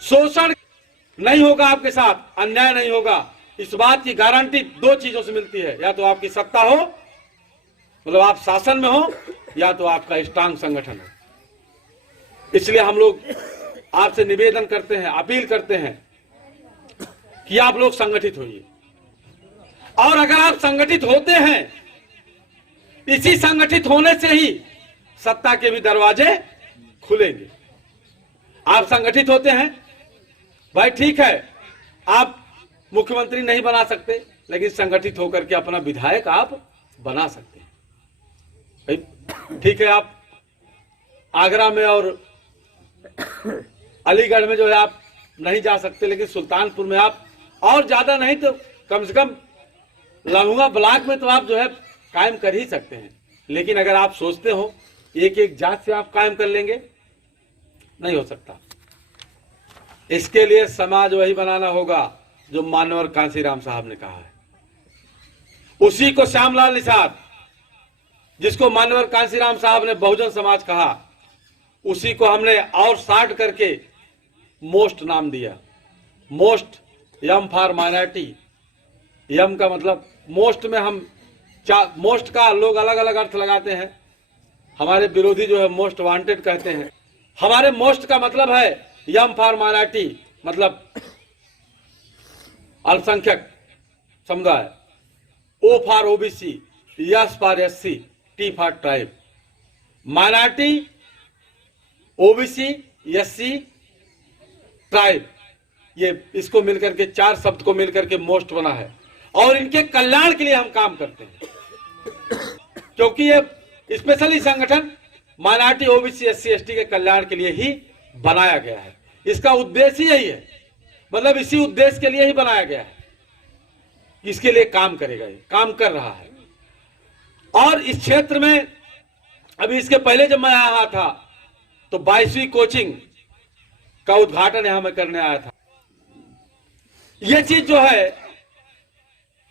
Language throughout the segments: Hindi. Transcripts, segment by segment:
शोषण नहीं होगा, आपके साथ अन्याय नहीं होगा। इस बात की गारंटी दो चीजों से मिलती है, या तो आपकी सत्ता हो, मतलब आप शासन में हो, या तो आपका स्ट्रांग संगठन हो। इसलिए हम लोग आपसे निवेदन करते हैं, अपील करते हैं कि आप लोग संगठित होइए। और अगर आप संगठित होते हैं, इसी संगठित होने से ही सत्ता के भी दरवाजे खुलेंगे। आप संगठित होते हैं, भाई ठीक है, आप मुख्यमंत्री नहीं बना सकते, लेकिन संगठित होकर के अपना विधायक आप बना सकते हैं। भाई ठीक है, आप आगरा में और अलीगढ़ में जो है आप नहीं जा सकते, लेकिन सुल्तानपुर में आप, और ज्यादा नहीं तो कम से कम लंगुआ ब्लॉक में तो आप जो है कायम कर ही सकते हैं। लेकिन अगर आप सोचते हो एक एक जात से आप कायम कर लेंगे, नहीं हो सकता। इसके लिए समाज वही बनाना होगा जो मानवर कांसीराम साहब ने कहा है। उसी को श्यामलाल निषाद, जिसको मानवर कांसीराम साहब ने बहुजन समाज कहा, उसी को हमने और शार्ट करके मोस्ट नाम दिया। Most, M for minority. M का मतलब मोस्ट में हम मोस्ट का लोग अलग अलग अर्थ लगाते हैं। हमारे विरोधी जो है मोस्ट वांटेड कहते हैं। हमारे मोस्ट का मतलब है यम फॉर माइनॉरिटी, मतलब अल्पसंख्यक समुदाय। O for OBC, S for SC, T for tribe. Minority, OBC, SC, tribe, ये इसको मिलकर के, चार शब्द को मिलकर के मोस्ट बना है। और इनके कल्याण के लिए हम काम करते हैं, क्योंकि ये स्पेशली संगठन माइनॉरिटी, ओबीसी, एससी, एसटी के कल्याण के लिए ही बनाया गया है। इसका उद्देश्य यही है, मतलब इसी उद्देश्य के लिए ही बनाया गया है। इसके लिए काम करेगा, ये काम कर रहा है। और इस क्षेत्र में अभी इसके पहले जब मैं आया था तो 22वीं कोचिंग का उद्घाटन यहां मैं करने आया था। ये चीज जो है,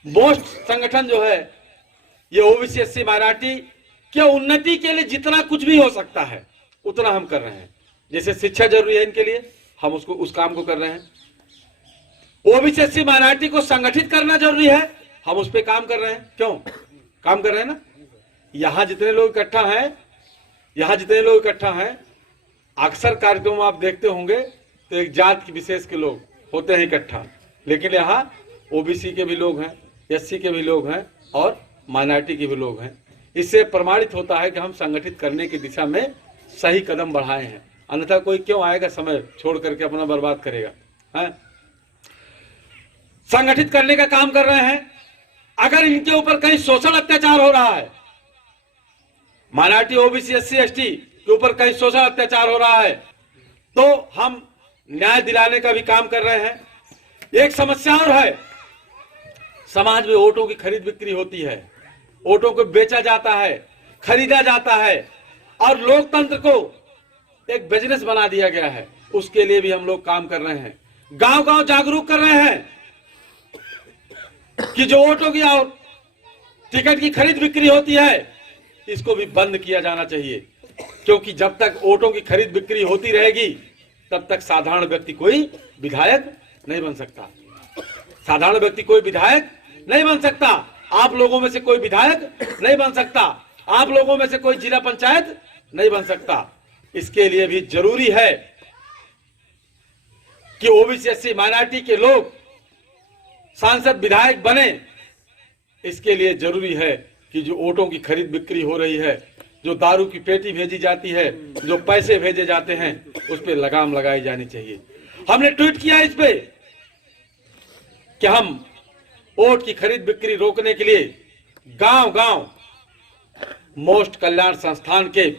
मोस्ट संगठन जो है, ये ओबीसी, एससी, माइनॉरिटी के उन्नति के लिए जितना कुछ भी हो सकता है उतना हम कर रहे हैं। जैसे शिक्षा जरूरी है इनके लिए, हम उसको उस काम को कर रहे हैं। ओबीसी, एससी, माइनॉरिटी को संगठित करना जरूरी है, हम उस पर काम कर रहे हैं। क्यों काम कर रहे हैं ना? यहां जितने लोग इकट्ठा हैं, अक्सर कार्यक्रम आप देखते होंगे तो एक जात की विशेष के लोग होते हैं इकट्ठा, लेकिन यहाँ ओबीसी के भी लोग हैं, एससी के भी लोग हैं और माइनॉरिटी के भी लोग हैं। इससे प्रमाणित होता है कि हम संगठित करने की दिशा में सही कदम बढ़ाए हैं। अन्यथा कोई क्यों आएगा समय छोड़ करके अपना बर्बाद करेगा, है? संगठित करने का काम कर रहे हैं। अगर इनके ऊपर कहीं शोषण अत्याचार हो रहा है, माइनॉरिटी, ओबीसी, एससी, एसटी के ऊपर कहीं शोषण अत्याचार हो रहा है, तो हम न्याय दिलाने का भी काम कर रहे हैं। एक समस्या और है, समाज में वोटों की खरीद बिक्री होती है, वोटों को बेचा जाता है, खरीदा जाता है, और लोकतंत्र को एक बिजनेस बना दिया गया है। उसके लिए भी हम लोग काम कर रहे हैं। गांव गांव जागरूक कर रहे हैं कि जो वोटों की और टिकट की खरीद बिक्री होती है, इसको भी बंद किया जाना चाहिए। क्योंकि जब तक वोटों की खरीद बिक्री होती रहेगी, तब तक साधारण व्यक्ति कोई विधायक नहीं बन सकता। साधारण व्यक्ति कोई विधायक नहीं बन सकता। आप लोगों में से कोई विधायक नहीं बन सकता। आप लोगों में से कोई जिला पंचायत नहीं बन सकता। इसके लिए भी जरूरी है कि ओबीसी, एससी, माइनॉरिटी के लोग सांसद, विधायक बने। इसके लिए जरूरी है कि जो वोटों की खरीद बिक्री हो रही है, जो दारू की पेटी भेजी जाती है, जो पैसे भेजे जाते हैं, उस पर लगाम लगाई जानी चाहिए। हमने ट्वीट किया इस पे कि हम वोट की खरीद बिक्री रोकने के लिए गांव गांव मोस्ट कल्याण संस्थान के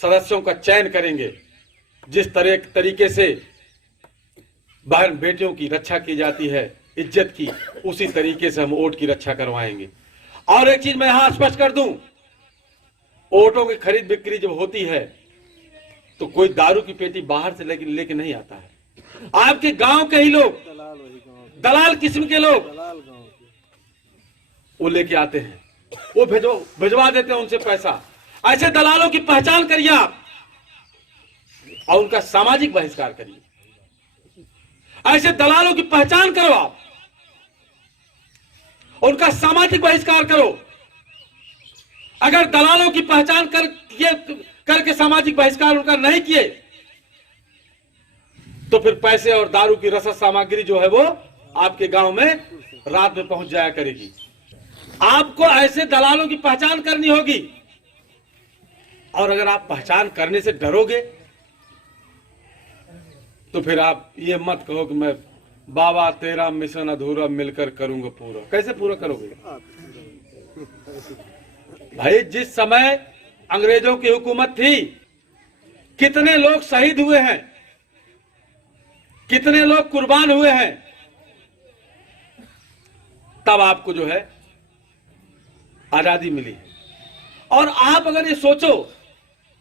सदस्यों का चयन करेंगे। जिस तरीके से बहन बेटियों की रक्षा की जाती है, इज्जत की, उसी तरीके से हम वोट की रक्षा करवाएंगे। और एक चीज मैं यहां स्पष्ट कर दूं, वोटों की खरीद बिक्री जब होती है तो कोई दारू की पेटी बाहर से लेके नहीं आता है। आपके गांव के ही लोग, दलाल किस्म के लोग, वो लेके आते हैं, वो भिजवा देते हैं उनसे पैसा। ऐसे दलालों की पहचान करिए आप और उनका सामाजिक बहिष्कार करिए। ऐसे दलालों की पहचान करो आप, उनका सामाजिक बहिष्कार करो। अगर दलालों की पहचान करके सामाजिक बहिष्कार उनका नहीं किए तो फिर पैसे और दारू की रसद सामग्री जो है वो आपके गांव में रात में पहुंच जाया करेगी। आपको ऐसे दलालों की पहचान करनी होगी। और अगर आप पहचान करने से डरोगे तो फिर आप ये मत कहो कि मैं बाबा तेरा मिशन अधूरा मिलकर करूंगा पूरा। कैसे पूरा करोगे भाई? जिस समय अंग्रेजों की हुकूमत थी, कितने लोग शहीद हुए हैं, कितने लोग कुर्बान हुए हैं, तब आपको जो है आजादी मिली। और आप अगर ये सोचो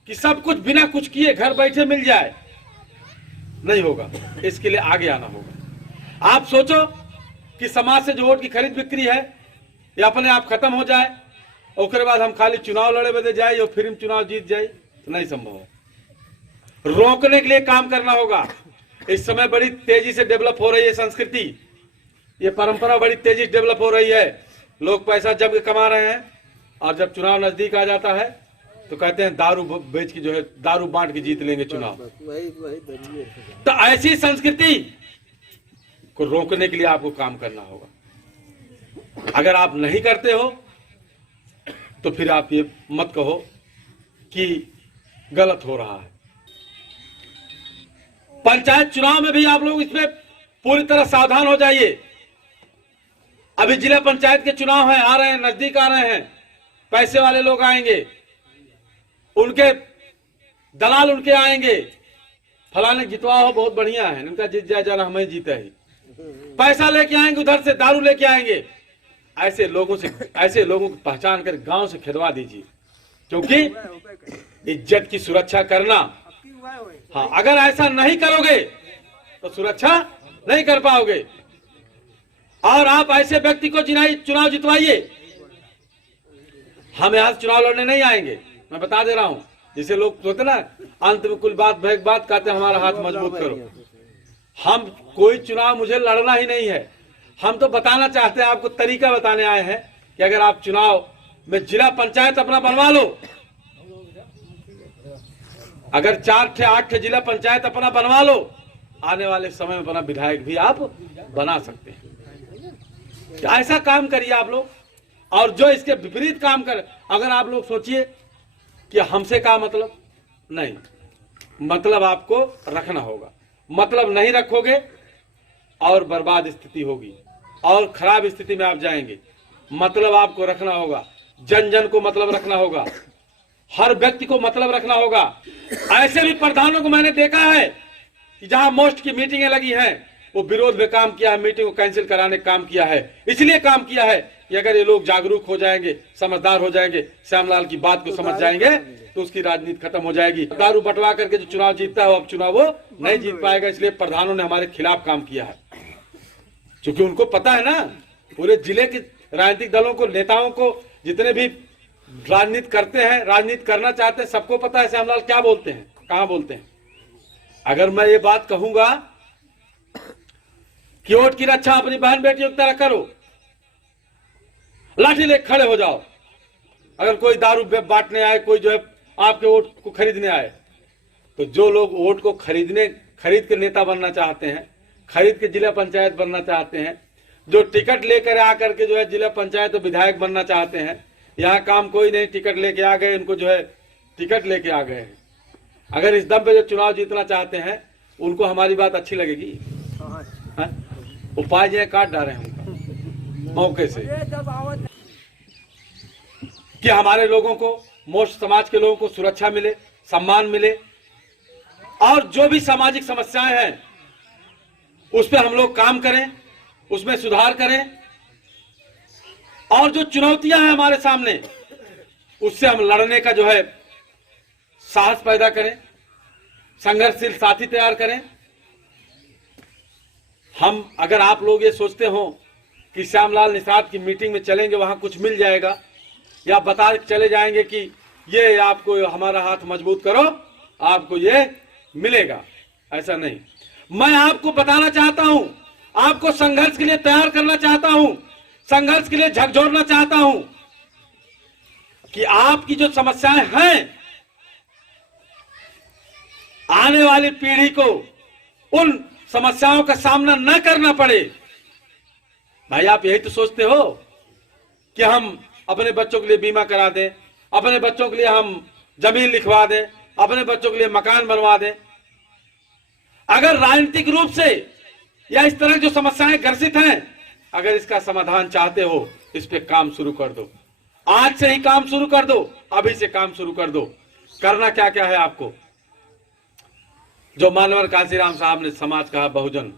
कि सब कुछ बिना कुछ किए घर बैठे मिल जाए, नहीं होगा। इसके लिए आगे आना होगा। आप सोचो कि समाज से जो वोट की खरीद बिक्री है ये अपने आप खत्म हो जाए और उसके बाद हम खाली चुनाव लड़े बदे जाए और फिर हम चुनाव जीत जाए, तो नहीं संभव है। रोकने के लिए काम करना होगा। इस समय बड़ी तेजी से डेवलप हो रही है संस्कृति, ये परंपरा बड़ी तेजी से डेवलप हो रही है। लोग पैसा जम के कमा रहे हैं और जब चुनाव नजदीक आ जाता है तो कहते हैं दारू बेच के जो है दारू बांट के जीत लेंगे चुनाव। तो ऐसी संस्कृति को रोकने के लिए आपको काम करना होगा। अगर आप नहीं करते हो तो फिर आप ये मत कहो कि गलत हो रहा है। पंचायत चुनाव में भी आप लोग इसमें पूरी तरह सावधान हो जाइए। अभी जिला पंचायत के चुनाव है, आ रहे हैं, नजदीक आ रहे हैं। पैसे वाले लोग आएंगे, उनके दलाल उनके आएंगे, फलाने जितवा हो बहुत बढ़िया है, इनका जीत जाए जाना हमें जीता ही। पैसा लेके आएंगे, उधर से दारू लेके आएंगे। ऐसे लोगों की पहचान कर गांव से खिदवा दीजिए, क्योंकि इज्जत की सुरक्षा करना, हाँ, अगर ऐसा नहीं करोगे तो सुरक्षा नहीं कर पाओगे। और आप ऐसे व्यक्ति को चुनाव जितवाइए। हम यहां से चुनाव लड़ने नहीं आएंगे, मैं बता दे रहा हूं। जिसे लोग सोचते ना अंत में कुल बात भैक बात कहते हैं हमारा हाथ मजबूत करो। हम कोई चुनाव मुझे लड़ना ही नहीं है। हम तो बताना चाहते हैं, आपको तरीका बताने आए हैं कि अगर आप चुनाव में जिला पंचायत अपना बनवा लो, अगर 4 से 8 जिला पंचायत अपना बनवा लो, आने वाले समय में अपना विधायक भी आप बना सकते हैं। तो ऐसा काम करिए आप लोग। और जो इसके विपरीत काम करे, अगर आप लोग सोचिए कि हमसे क्या मतलब, नहीं, मतलब आपको रखना होगा। मतलब नहीं रखोगे और बर्बाद स्थिति होगी और खराब स्थिति में आप जाएंगे। मतलब आपको रखना होगा, जन जन को मतलब रखना होगा, हर व्यक्ति को मतलब रखना होगा। ऐसे भी प्रधानों को मैंने देखा है कि जहां मोस्ट की मीटिंगें लगी हैं, वो विरोध में काम किया है, मीटिंग को कैंसिल कराने का काम किया है। इसलिए काम किया है कि अगर ये लोग जागरूक हो जाएंगे, समझदार हो जाएंगे, श्यामलाल की बात को समझ जाएंगे तो उसकी राजनीति खत्म हो जाएगी। दारू बंटवा करके जो चुनाव जीतता है, अब चुनाव वो नहीं जीत पाएगा। इसलिए प्रधानों ने हमारे खिलाफ काम किया है, क्योंकि उनको पता है ना, पूरे जिले के राजनीतिक दलों को, नेताओं को, जितने भी राजनीति करते हैं, राजनीति करना चाहते हैं, सबको पता है श्यामलाल क्या बोलते हैं, कहां बोलते हैं। अगर मैं ये बात कहूंगा कि वोट की रक्षा अपनी बहन बेटियों की तरह करो, लाठी ले खड़े हो जाओ। अगर कोई दारू बांटने आए, कोई जो है आपके वोट को खरीदने आए, तो जो लोग वोट को खरीद के नेता बनना चाहते हैं, खरीद के जिला पंचायत बनना चाहते हैं, जो टिकट लेकर आकर के जो है जिला पंचायत और विधायक बनना चाहते हैं, यहाँ काम कोई नहीं, टिकट लेके आ गए, इनको जो है टिकट लेके आ गए हैं। अगर इस दम पे जो चुनाव जीतना चाहते हैं, उनको हमारी बात अच्छी लगेगी? उपाय जो है काट डाले हैं उनका मौके से, कि हमारे लोगों को, मोस्ट समाज के लोगों को सुरक्षा मिले, सम्मान मिले, और जो भी सामाजिक समस्याएं हैं उस पर हम लोग काम करें, उसमें सुधार करें, और जो चुनौतियां हैं हमारे सामने उससे हम लड़ने का जो है साहस पैदा करें, संघर्षशील साथी तैयार करें। हम, अगर आप लोग ये सोचते हो कि श्यामलाल निषाद की मीटिंग में चलेंगे वहां कुछ मिल जाएगा, या बता चले जाएंगे कि ये आपको हमारा हाथ मजबूत करो, आपको ये मिलेगा, ऐसा नहीं। मैं आपको बताना चाहता हूं, आपको संघर्ष के लिए तैयार करना चाहता हूं, संघर्ष के लिए झकझोरना चाहता हूं कि आपकी जो समस्याएं हैं, आने वाली पीढ़ी को उन समस्याओं का सामना न करना पड़े। भाई आप यही तो सोचते हो कि हम अपने बच्चों के लिए बीमा करा दें, अपने बच्चों के लिए हम जमीन लिखवा दें, अपने बच्चों के लिए मकान बनवा दें। अगर राजनीतिक रूप से या इस तरह जो समस्याएं ग्रसित हैं, अगर इसका समाधान चाहते हो, इस पे काम शुरू कर दो। आज से ही काम शुरू कर दो, अभी से काम शुरू कर दो। करना क्या क्या है आपको? जो मानवर कांशीराम साहब ने समाज कहा, बहुजन,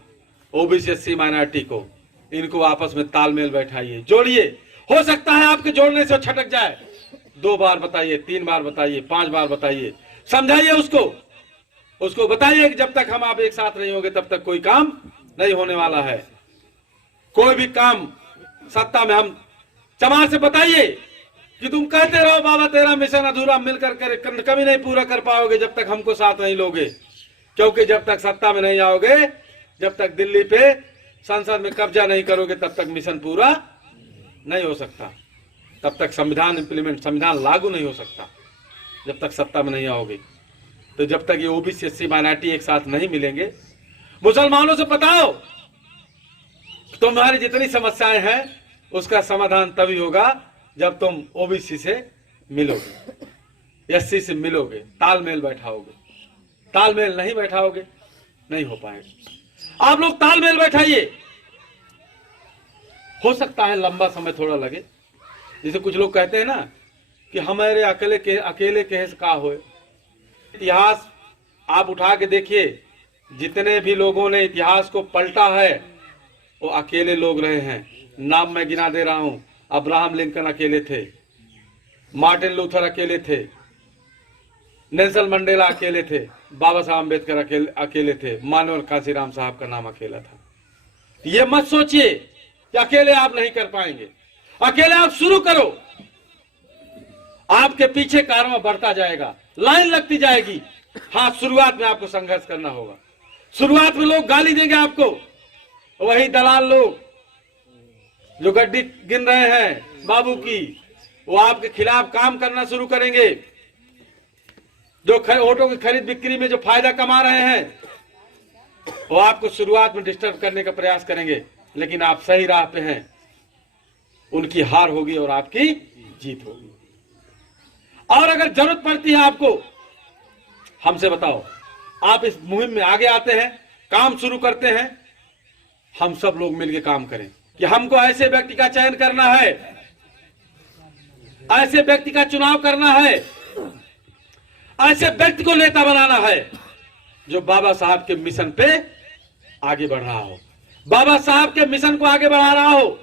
ओबीसी, एससी, माइनॉरिटी को, इनको आपस में तालमेल बैठाइए, जोड़िए। हो सकता है आपके जोड़ने से छटक जाए, 2 बार बताइए, 3 बार बताइए, 5 बार बताइए, समझाइए उसको बताइए कि जब तक हम आप एक साथ नहीं होंगे तब तक कोई काम नहीं होने वाला है। कोई भी काम सत्ता में हम चमार से बताइए कि तुम कहते रहो बाबा तेरा मिशन अधूरा, मिलकर कभी नहीं पूरा कर पाओगे जब तक हमको साथ नहीं लोगे। क्योंकि जब तक सत्ता में नहीं आओगे, जब तक दिल्ली पे संसद में कब्जा नहीं करोगे, तब तक मिशन पूरा नहीं हो सकता, तब तक संविधान लागू नहीं हो सकता, जब तक सत्ता में नहीं आओगे। तो जब तक ये ओबीसी, एससी, माइनॉरिटी एक साथ नहीं मिलेंगे, मुसलमानों से बताओ तुम्हारी जितनी समस्याएं हैं उसका समाधान तभी होगा जब तुम ओबीसी से मिलोगे, एससी से मिलोगे, तालमेल बैठाओगे। तालमेल नहीं बैठाओगे, नहीं हो पाएगा। आप लोग तालमेल बैठाइए। हो सकता है लंबा समय थोड़ा लगे, जैसे कुछ लोग कहते हैं ना कि हमारे अकेले केस का हो। इतिहास आप उठा के देखिए, जितने भी लोगों ने इतिहास को पलटा है वो अकेले लोग रहे हैं। नाम मैं गिना दे रहा हूं, अब्राहम लिंकन अकेले थे, मार्टिन लूथर अकेले थे, नेल्सन मंडेला अकेले थे, बाबा साहब अम्बेडकर अकेले थे, मानवर कांशीराम साहब का नाम अकेला था। ये मत सोचिए कि अकेले आप नहीं कर पाएंगे। अकेले आप शुरू करो, आपके पीछे कारवां बढ़ता जाएगा, लाइन लगती जाएगी। हाँ, शुरुआत में आपको संघर्ष करना होगा। शुरुआत में लोग गाली देंगे आपको, वही दलाल लोग जो गड्डी गिन रहे हैं बाबू की, वो आपके खिलाफ काम करना शुरू करेंगे। जो ऑटो की खरीद बिक्री में जो फायदा कमा रहे हैं, वो आपको शुरुआत में डिस्टर्ब करने का प्रयास करेंगे, लेकिन आप सही राह पे हैं, उनकी हार होगी और आपकी जीत होगी। और अगर जरूरत पड़ती है आपको, हमसे बताओ, आप इस मुहिम में आगे आते हैं, काम शुरू करते हैं, हम सब लोग मिलकर काम करें कि हमको ऐसे व्यक्ति का चयन करना है, ऐसे व्यक्ति का चुनाव करना है, ऐसे व्यक्ति को नेता बनाना है जो बाबा साहब के मिशन पे आगे बढ़ रहा हो, बाबा साहब के मिशन को आगे बढ़ा रहा हो।